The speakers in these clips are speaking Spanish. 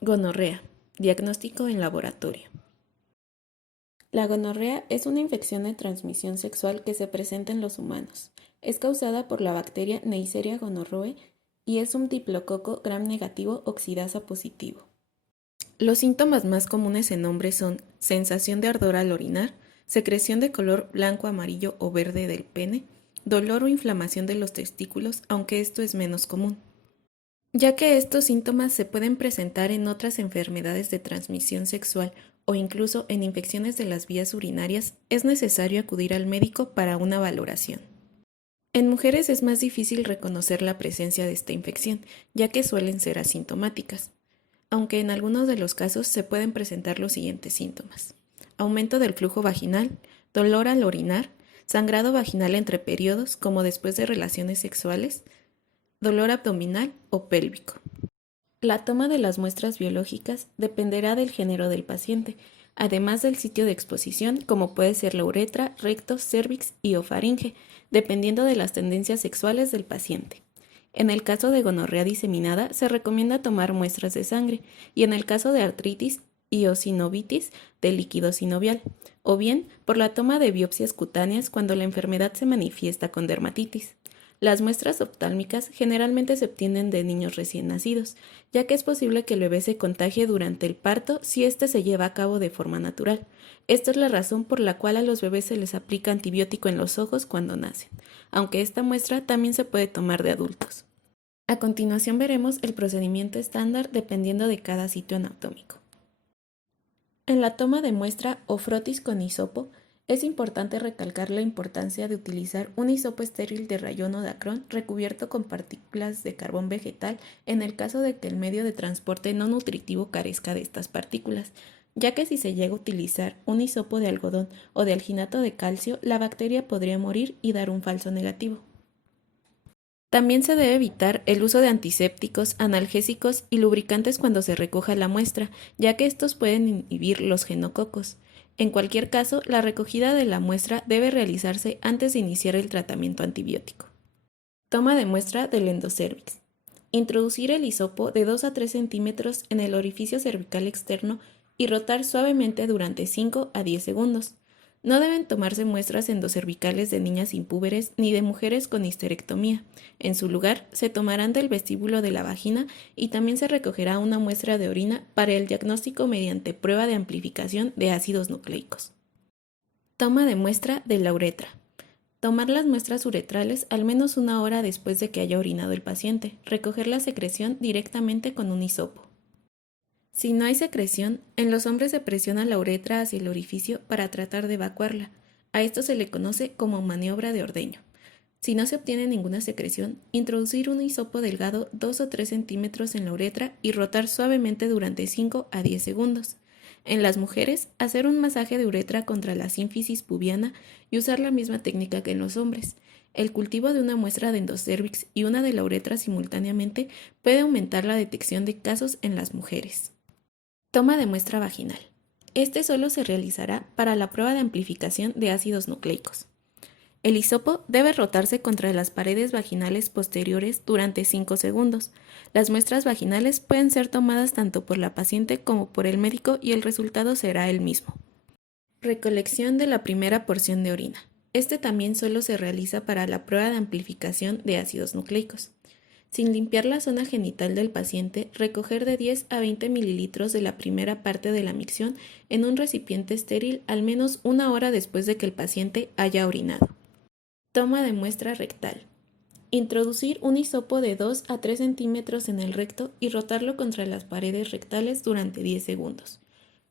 Gonorrea. Diagnóstico en laboratorio. La gonorrea es una infección de transmisión sexual que se presenta en los humanos. Es causada por la bacteria Neisseria gonorrhoeae y es un diplococo gram negativo oxidasa positivo. Los síntomas más comunes en hombres son sensación de ardor al orinar, secreción de color blanco, amarillo o verde del pene, dolor o inflamación de los testículos, aunque esto es menos común. Ya que estos síntomas se pueden presentar en otras enfermedades de transmisión sexual o incluso en infecciones de las vías urinarias, es necesario acudir al médico para una valoración. En mujeres es más difícil reconocer la presencia de esta infección, ya que suelen ser asintomáticas, aunque en algunos de los casos se pueden presentar los siguientes síntomas: aumento del flujo vaginal, dolor al orinar, sangrado vaginal entre periodos como después de relaciones sexuales, dolor abdominal o pélvico. La toma de las muestras biológicas dependerá del género del paciente, además del sitio de exposición, como puede ser la uretra, recto, cérvix y o faringe, dependiendo de las tendencias sexuales del paciente. En el caso de gonorrea diseminada, se recomienda tomar muestras de sangre, y en el caso de artritis y o sinovitis, de líquido sinovial, o bien por la toma de biopsias cutáneas cuando la enfermedad se manifiesta con dermatitis. Las muestras oftálmicas generalmente se obtienen de niños recién nacidos, ya que es posible que el bebé se contagie durante el parto si éste se lleva a cabo de forma natural. Esta es la razón por la cual a los bebés se les aplica antibiótico en los ojos cuando nacen, aunque esta muestra también se puede tomar de adultos. A continuación veremos el procedimiento estándar dependiendo de cada sitio anatómico. En la toma de muestra o frotis con hisopo, es importante recalcar la importancia de utilizar un hisopo estéril de rayón o dacrón recubierto con partículas de carbón vegetal en el caso de que el medio de transporte no nutritivo carezca de estas partículas, ya que si se llega a utilizar un hisopo de algodón o de alginato de calcio, la bacteria podría morir y dar un falso negativo. También se debe evitar el uso de antisépticos, analgésicos y lubricantes cuando se recoja la muestra, ya que estos pueden inhibir los genococos. En cualquier caso, la recogida de la muestra debe realizarse antes de iniciar el tratamiento antibiótico. Toma de muestra del endocérvix. Introducir el hisopo de 2 a 3 centímetros en el orificio cervical externo y rotar suavemente durante 5 a 10 segundos. No deben tomarse muestras endocervicales de niñas impúberes ni de mujeres con histerectomía. En su lugar, se tomarán del vestíbulo de la vagina y también se recogerá una muestra de orina para el diagnóstico mediante prueba de amplificación de ácidos nucleicos. Toma de muestra de la uretra. Tomar las muestras uretrales al menos una hora después de que haya orinado el paciente. Recoger la secreción directamente con un hisopo. Si no hay secreción, en los hombres se presiona la uretra hacia el orificio para tratar de evacuarla. A esto se le conoce como maniobra de ordeño. Si no se obtiene ninguna secreción, introducir un hisopo delgado 2 o 3 centímetros en la uretra y rotar suavemente durante 5 a 10 segundos. En las mujeres, hacer un masaje de uretra contra la sínfisis pubiana y usar la misma técnica que en los hombres. El cultivo de una muestra de endocérvix y una de la uretra simultáneamente puede aumentar la detección de casos en las mujeres. Toma de muestra vaginal. Este solo se realizará para la prueba de amplificación de ácidos nucleicos. El hisopo debe rotarse contra las paredes vaginales posteriores durante 5 segundos. Las muestras vaginales pueden ser tomadas tanto por la paciente como por el médico y el resultado será el mismo. Recolección de la primera porción de orina. Este también solo se realiza para la prueba de amplificación de ácidos nucleicos. Sin limpiar la zona genital del paciente, recoger de 10 a 20 mililitros de la primera parte de la micción en un recipiente estéril al menos una hora después de que el paciente haya orinado. Toma de muestra rectal. Introducir un hisopo de 2 a 3 centímetros en el recto y rotarlo contra las paredes rectales durante 10 segundos.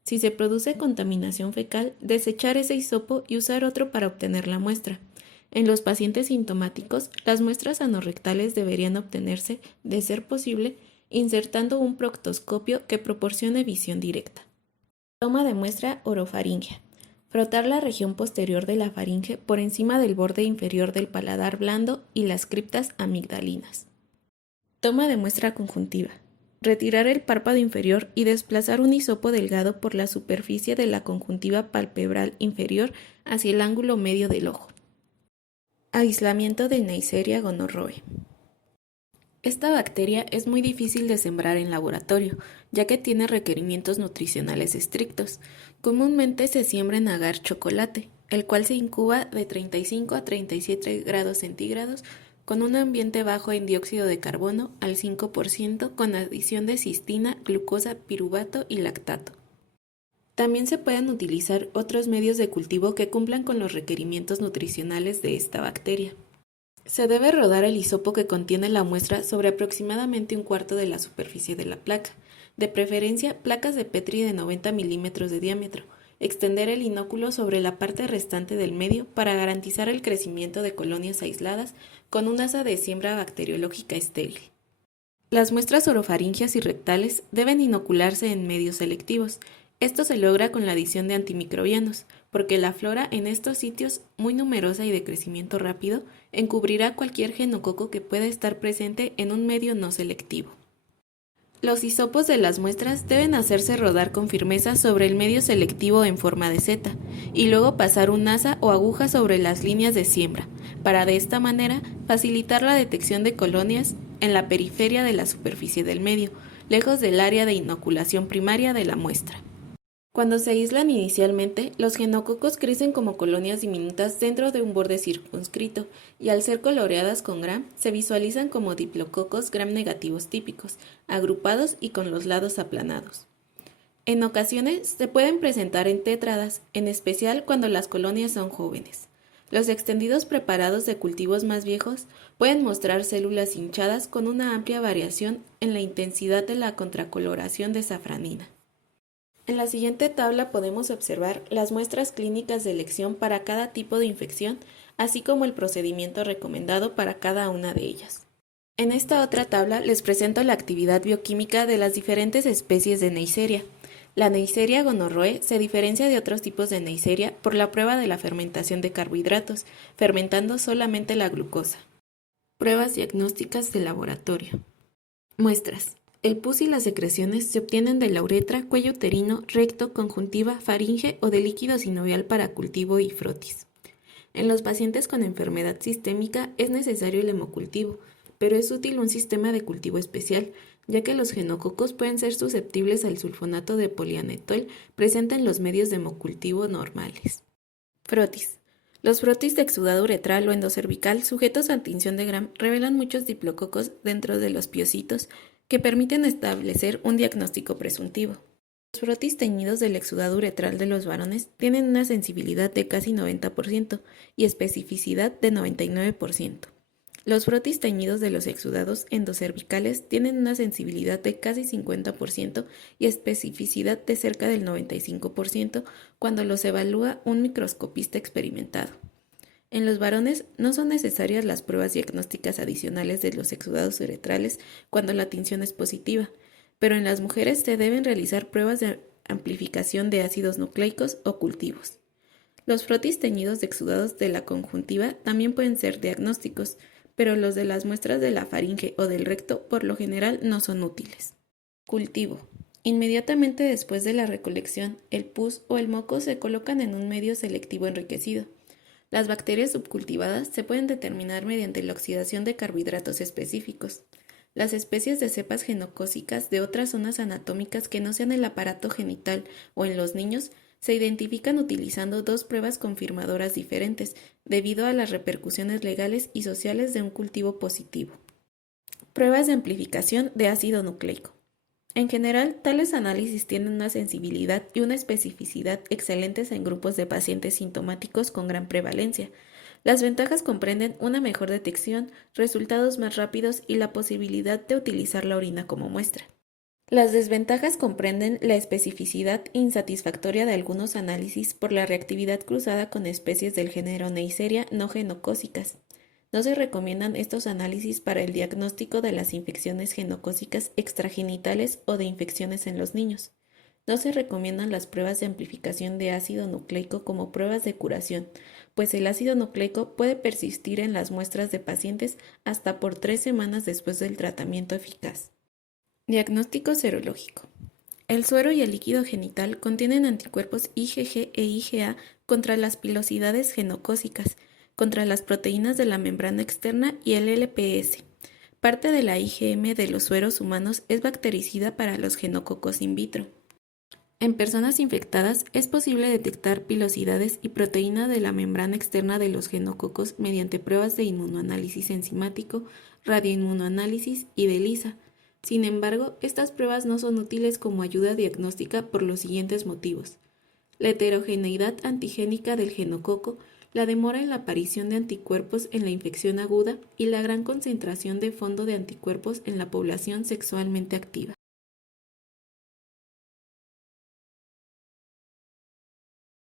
Si se produce contaminación fecal, desechar ese hisopo y usar otro para obtener la muestra. En los pacientes sintomáticos, las muestras anorrectales deberían obtenerse, de ser posible, insertando un proctoscopio que proporcione visión directa. Toma de muestra orofaringea. Frotar la región posterior de la faringe por encima del borde inferior del paladar blando y las criptas amigdalinas. Toma de muestra conjuntiva. Retirar el párpado inferior y desplazar un hisopo delgado por la superficie de la conjuntiva palpebral inferior hacia el ángulo medio del ojo. Aislamiento de Neisseria gonorrhoeae. Esta bacteria es muy difícil de sembrar en laboratorio, ya que tiene requerimientos nutricionales estrictos. Comúnmente se siembra en agar chocolate, el cual se incuba de 35 a 37 grados centígrados con un ambiente bajo en dióxido de carbono al 5% con adición de cistina, glucosa, piruvato y lactato. También se pueden utilizar otros medios de cultivo que cumplan con los requerimientos nutricionales de esta bacteria. Se debe rodar el hisopo que contiene la muestra sobre aproximadamente un cuarto de la superficie de la placa, de preferencia placas de Petri de 90 milímetros de diámetro. Extender el inóculo sobre la parte restante del medio para garantizar el crecimiento de colonias aisladas con un asa de siembra bacteriológica estéril. Las muestras orofaringeas y rectales deben inocularse en medios selectivos. Esto se logra con la adición de antimicrobianos, porque la flora en estos sitios, muy numerosa y de crecimiento rápido, encubrirá cualquier genococo que pueda estar presente en un medio no selectivo. Los hisopos de las muestras deben hacerse rodar con firmeza sobre el medio selectivo en forma de seta, y luego pasar un asa o aguja sobre las líneas de siembra, para de esta manera facilitar la detección de colonias en la periferia de la superficie del medio, lejos del área de inoculación primaria de la muestra. Cuando se aíslan inicialmente, los genococos crecen como colonias diminutas dentro de un borde circunscrito y al ser coloreadas con Gram, se visualizan como diplococos Gram negativos típicos, agrupados y con los lados aplanados. En ocasiones se pueden presentar en tétradas, en especial cuando las colonias son jóvenes. Los extendidos preparados de cultivos más viejos pueden mostrar células hinchadas con una amplia variación en la intensidad de la contracoloración de safranina. En la siguiente tabla podemos observar las muestras clínicas de elección para cada tipo de infección, así como el procedimiento recomendado para cada una de ellas. En esta otra tabla les presento la actividad bioquímica de las diferentes especies de Neisseria. La Neisseria gonorrhoeae se diferencia de otros tipos de Neisseria por la prueba de la fermentación de carbohidratos, fermentando solamente la glucosa. Pruebas diagnósticas de laboratorio. Muestras. El pus y las secreciones se obtienen de la uretra, cuello uterino, recto, conjuntiva, faringe o de líquido sinovial para cultivo y frotis. En los pacientes con enfermedad sistémica es necesario el hemocultivo, pero es útil un sistema de cultivo especial, ya que los genococos pueden ser susceptibles al sulfonato de polianetol presente en los medios de hemocultivo normales. Frotis. Los frotis de exudado uretral o endocervical sujetos a tinción de Gram revelan muchos diplococos dentro de los piocitos que permiten establecer un diagnóstico presuntivo. Los frotis teñidos del exudado uretral de los varones tienen una sensibilidad de casi 90% y especificidad de 99%. Los frotis teñidos de los exudados endocervicales tienen una sensibilidad de casi 50% y especificidad de cerca del 95% cuando los evalúa un microscopista experimentado. En los varones no son necesarias las pruebas diagnósticas adicionales de los exudados uretrales cuando la tinción es positiva, pero en las mujeres se deben realizar pruebas de amplificación de ácidos nucleicos o cultivos. Los frotis teñidos de exudados de la conjuntiva también pueden ser diagnósticos, pero los de las muestras de la faringe o del recto por lo general no son útiles. Cultivo. Inmediatamente después de la recolección, el pus o el moco se colocan en un medio selectivo enriquecido. Las bacterias subcultivadas se pueden determinar mediante la oxidación de carbohidratos específicos. Las especies de cepas genocócicas de otras zonas anatómicas que no sean el aparato genital o en los niños se identifican utilizando dos pruebas confirmadoras diferentes debido a las repercusiones legales y sociales de un cultivo positivo. Pruebas de amplificación de ácido nucleico. En general, tales análisis tienen una sensibilidad y una especificidad excelentes en grupos de pacientes sintomáticos con gran prevalencia. Las ventajas comprenden una mejor detección, resultados más rápidos y la posibilidad de utilizar la orina como muestra. Las desventajas comprenden la especificidad insatisfactoria de algunos análisis por la reactividad cruzada con especies del género Neisseria no genocócicas. No se recomiendan estos análisis para el diagnóstico de las infecciones genocócicas extragenitales o de infecciones en los niños. No se recomiendan las pruebas de amplificación de ácido nucleico como pruebas de curación, pues el ácido nucleico puede persistir en las muestras de pacientes hasta por 3 semanas después del tratamiento eficaz. Diagnóstico serológico. El suero y el líquido genital contienen anticuerpos IgG e IgA contra las pilosidades genocócicas, contra las proteínas de la membrana externa y el LPS. Parte de la IgM de los sueros humanos es bactericida para los genococos in vitro. En personas infectadas es posible detectar pilosidades y proteína de la membrana externa de los genococos mediante pruebas de inmunoanálisis enzimático, radioinmunoanálisis y de ELISA. Sin embargo, estas pruebas no son útiles como ayuda diagnóstica por los siguientes motivos: la heterogeneidad antigénica del genococo, la demora en la aparición de anticuerpos en la infección aguda y la gran concentración de fondo de anticuerpos en la población sexualmente activa.